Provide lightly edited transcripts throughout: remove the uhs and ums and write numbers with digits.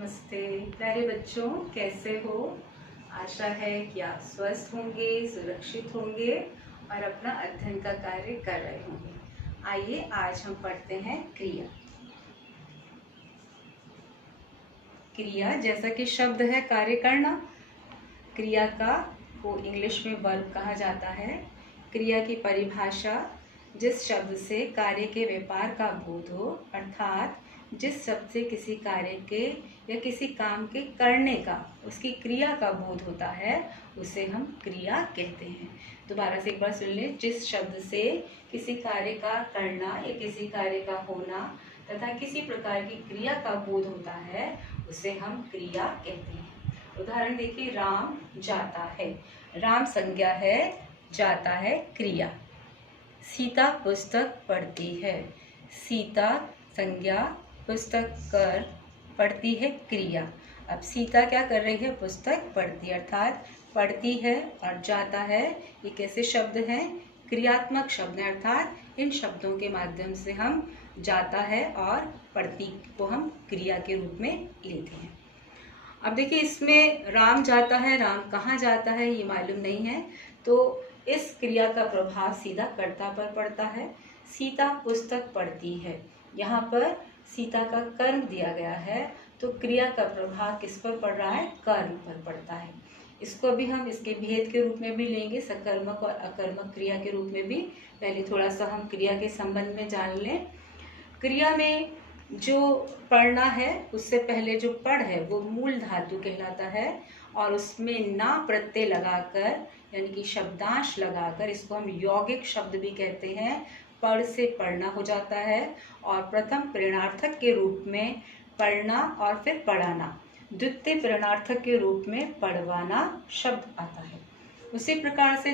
नमस्ते प्यारे बच्चों, कैसे हो। आशा है कि आप स्वस्थ होंगे, सुरक्षित होंगे और अपना अध्ययन का कार्य कर रहे होंगे। आइए आज हम पढ़ते हैं क्रिया। क्रिया जैसा कि शब्द है कार्य करना, क्रिया को इंग्लिश में वर्ब कहा जाता है। क्रिया की परिभाषा जिस शब्द से कार्य के व्यापार का बोध हो, अर्थात जिस शब्द से किसी कार्य के या किसी काम के करने का, उसकी क्रिया का बोध होता है, उसे हम क्रिया कहते हैं। दोबारा से एक बार सुन लें। जिस शब्द से किसी कार्य का करना या किसी कार्य का होना तथा किसी प्रकार की क्रिया का बोध होता है, उसे हम क्रिया कहते हैं। उदाहरण देखिए, राम जाता है। राम संज्ञा है, जाता है क्रिया। सीता पुस्तक पढ़ती है। सीता संज्ञा, पुस्तक कर, पढ़ती है क्रिया। अब सीता क्या कर रही है? पुस्तक पढ़ती है, अर्थात पढ़ती है और जाता है, ये कैसे शब्द हैं? क्रियात्मक शब्द हैं, अर्थात इन शब्दों के माध्यम से हम जाता है और पढ़ती को हम क्रिया के रूप में लेते हैं। अब देखिए, इसमें राम जाता है, राम कहाँ जाता है ये मालूम नहीं है, तो इस क्रिया का प्रभाव सीधा कर्ता पर पड़ता है। सीता पुस्तक पढ़ती है, यहाँ पर सीता का कर्म दिया गया है, तो क्रिया का प्रभाव किस पर पड़ रहा है? कर्म पर पड़ता है। इसको भी हम इसके भेद के रूप में भी लेंगे, सकर्मक और अकर्मक क्रिया के रूप में भी। पहले थोड़ा सा हम क्रिया के संबंध में जान लें। क्रिया में जो पढ़ना है, उससे पहले जो पढ़ है वो मूल धातु कहलाता है, और उसमें ना प्रत्यय लगाकर यानी कि शब्दांश लगाकर, इसको हम यौगिक शब्द भी कहते हैं, पढ़ से पढ़ना हो जाता है। और प्रथम प्रेरणार्थक के रूप में पढ़ना और फिर पढ़ाना, द्वितीय प्रेरणार्थक के रूप में पढ़वाना शब्द आता है। उसी प्रकार से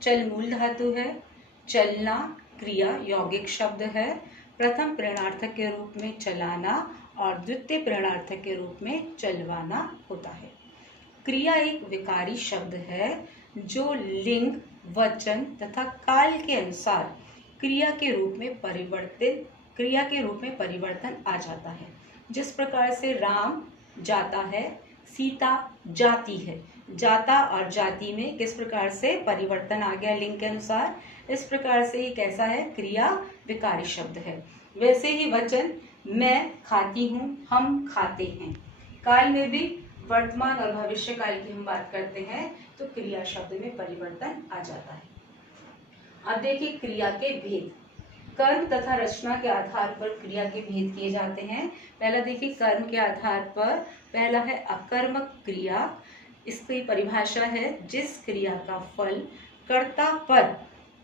चल मूल धातु है, चलना क्रिया यौगिक शब्द है। प्रथम प्रेरणार्थक के रूप में चलाना और द्वितीय प्रेरणार्थक के रूप में चलवाना होता है। क्रिया एक विकारी शब्द है जो लिंग, वचन तथा काल के अनुसार क्रिया के रूप में परिवर्तन आ जाता है। जिस प्रकार से राम जाता है, सीता जाती है, जाता और जाति में किस प्रकार से परिवर्तन आ गया लिंग के अनुसार, इस प्रकार से ये कैसा है? क्रिया विकारी शब्द है। वैसे ही वचन मैं खाती हूँ, हम खाते हैं, काल में भी वर्तमान और भविष्य काल की हम बात करते हैं, तो क्रिया शब्द में परिवर्तन आ जाता है। अब देखिए क्रिया के भेद। कर्म तथा रचना के आधार पर क्रिया के भेद किए जाते हैं। पहला देखिए, कर्म के आधार पर पहला है अकर्मक क्रिया। इसकी परिभाषा है जिस क्रिया का फल कर्ता पर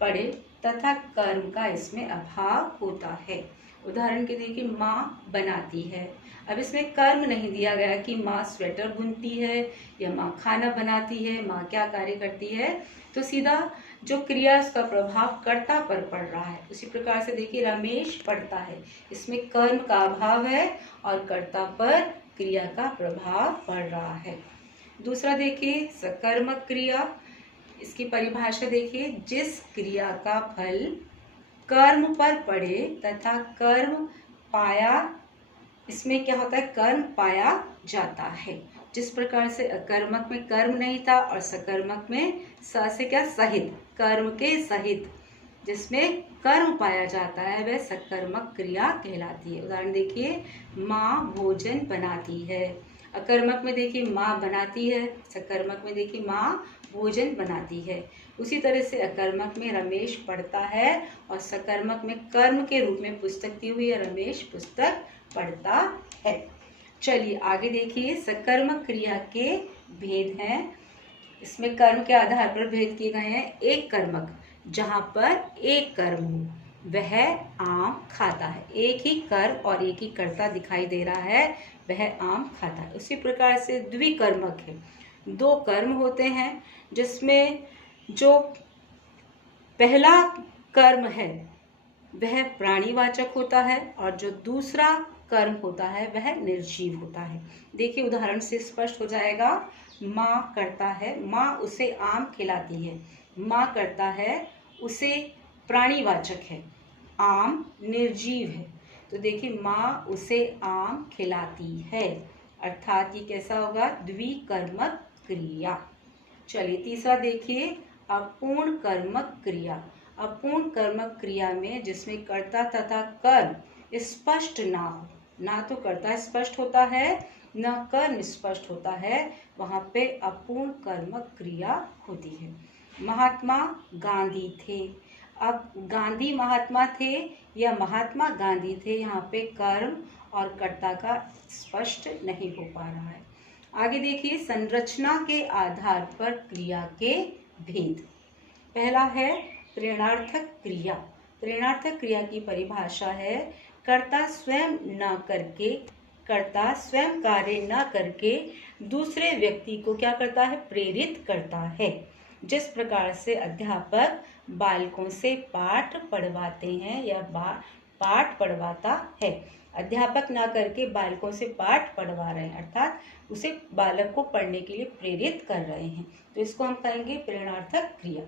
पड़े तथा कर्म का इसमें अभाव होता है। उदाहरण के देखिए, माँ बनाती है। अब इसमें कर्म नहीं दिया गया कि माँ स्वेटर बुनती है या माँ खाना बनाती है, माँ क्या कार्य करती है, तो सीधा जो क्रिया उसका प्रभाव कर्ता पर पड़ रहा है। उसी प्रकार से देखिए, रमेश पढ़ता है, इसमें कर्म का अभाव है और कर्ता पर क्रिया का प्रभाव पड़ रहा है। दूसरा देखिए, सकर्मक क्रिया। इसकी परिभाषा देखिए, जिस क्रिया का फल कर्म पर पड़े तथा कर्म पाया, इसमें क्या होता है? कर्म पाया जाता है। जिस प्रकार से अकर्मक में कर्म नहीं था और सकर्मक में स से क्या? सहित, कर्म के सहित जिसमें कर्म पाया जाता है, वह सकर्मक क्रिया कहलाती है। उदाहरण देखिए, माँ भोजन बनाती है। अकर्मक में देखिए माँ बनाती है, सकर्मक में देखिए माँ भोजन बनाती है। उसी तरह से अकर्मक में रमेश पढ़ता है और सकर्मक में कर्म के रूप में पुस्तक दी हुई है, रमेश पुस्तक पढ़ता है। चलिए आगे देखिए, सकर्मक क्रिया के भेद हैं। इसमें कर्म के आधार पर भेद किए गए हैं। एक कर्मक, जहाँ पर एक कर्म हो, वह आम खाता है। एक ही कर्म और एक ही कर्ता दिखाई दे रहा है, वह आम खाता है। उसी प्रकार से द्विकर्मक है, दो कर्म होते हैं, जिसमें जो पहला कर्म है वह प्राणीवाचक होता है और जो दूसरा कर्म होता है वह निर्जीव होता है। देखिए उदाहरण से स्पष्ट हो जाएगा। माँ करता है, माँ उसे आम खिलाती है। माँ करता है, उसे प्राणीवाचक है, आम निर्जीव है। तो देखिए माँ उसे आम खिलाती है, अर्थात ये कैसा होगा, द्विकर्मक क्रिया। चलिए तीसरा देखिए, अपूर्ण कर्मक क्रिया। अपूर्ण कर्मक क्रिया में जिसमें कर्ता तथा कर्म स्पष्ट ना हो, ना तो कर्ता स्पष्ट होता है न कर्म स्पष्ट होता है, वहाँ पे अपूर्ण कर्मक क्रिया होती है। महात्मा गांधी थे। अब गांधी महात्मा थे या महात्मा गांधी थे, यहाँ पे कर्म और कर्ता का स्पष्ट नहीं हो पा रहा है। आगे देखिए, संरचना के आधार पर क्रिया के भेद। पहला है प्रेरणार्थक क्रिया। प्रेरणार्थक क्रिया की परिभाषा है, कर्ता स्वयं कार्य न करके दूसरे व्यक्ति को क्या करता है, प्रेरित करता है। जिस प्रकार से अध्यापक बालकों से पाठ पढ़वाते हैं या पाठ पढ़वाता है, अध्यापक ना करके बालकों से पाठ पढ़वा रहे हैं, अर्थात उसे बालक को पढ़ने के लिए प्रेरित कर रहे हैं, तो इसको हम कहेंगे प्रेरणार्थक क्रिया।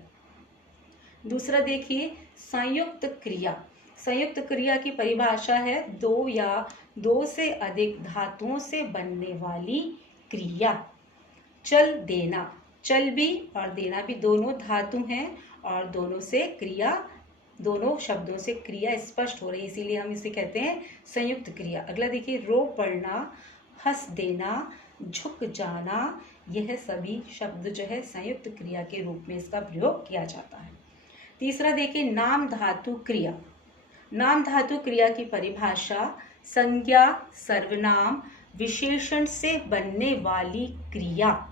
दूसरा देखिए, संयुक्त क्रिया। संयुक्त क्रिया की परिभाषा है, दो या दो से अधिक धातुओं से बनने वाली क्रिया। चल देना, चल भी और देना भी दोनों धातु हैं और दोनों शब्दों से क्रिया स्पष्ट हो रही है, इसीलिए हम इसे कहते हैं संयुक्त क्रिया। अगला देखिए, रो पढ़ना, हंस देना, झुक जाना, यह सभी शब्द जो है संयुक्त क्रिया के रूप में इसका प्रयोग किया जाता है। तीसरा देखिए, नाम धातु क्रिया। नाम धातु क्रिया की परिभाषा, संज्ञा सर्वनाम विशेषण से बनने वाली क्रिया।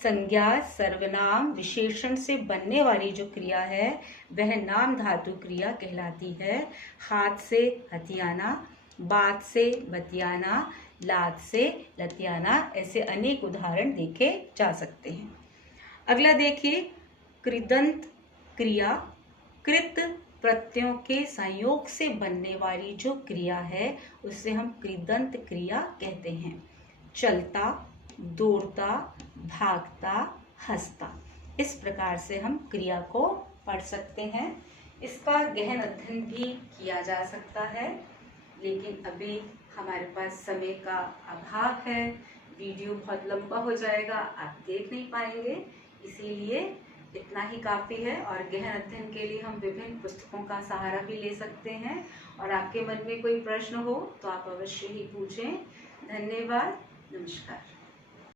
संज्ञा सर्वनाम विशेषण से बनने वाली जो क्रिया है वह नाम धातु क्रिया कहलाती है। हाथ से हथियाना, बात से बतियाना, लात से लतियाना, ऐसे अनेक उदाहरण देखे जा सकते हैं। अगला देखिए, कृदंत क्रिया। कृत प्रत्ययों के संयोग से बनने वाली जो क्रिया है उसे हम कृदंत क्रिया कहते हैं। चलता, दौड़ता, भागता, हंसता, इस प्रकार से हम क्रिया को पढ़ सकते हैं। इसका गहन अध्ययन भी किया जा सकता है, लेकिन अभी हमारे पास समय का अभाव है, वीडियो बहुत लंबा हो जाएगा, आप देख नहीं पाएंगे, इसीलिए इतना ही काफ़ी है। और गहन अध्ययन के लिए हम विभिन्न पुस्तकों का सहारा भी ले सकते हैं, और आपके मन में कोई प्रश्न हो तो आप अवश्य ही पूछें। धन्यवाद, नमस्कार।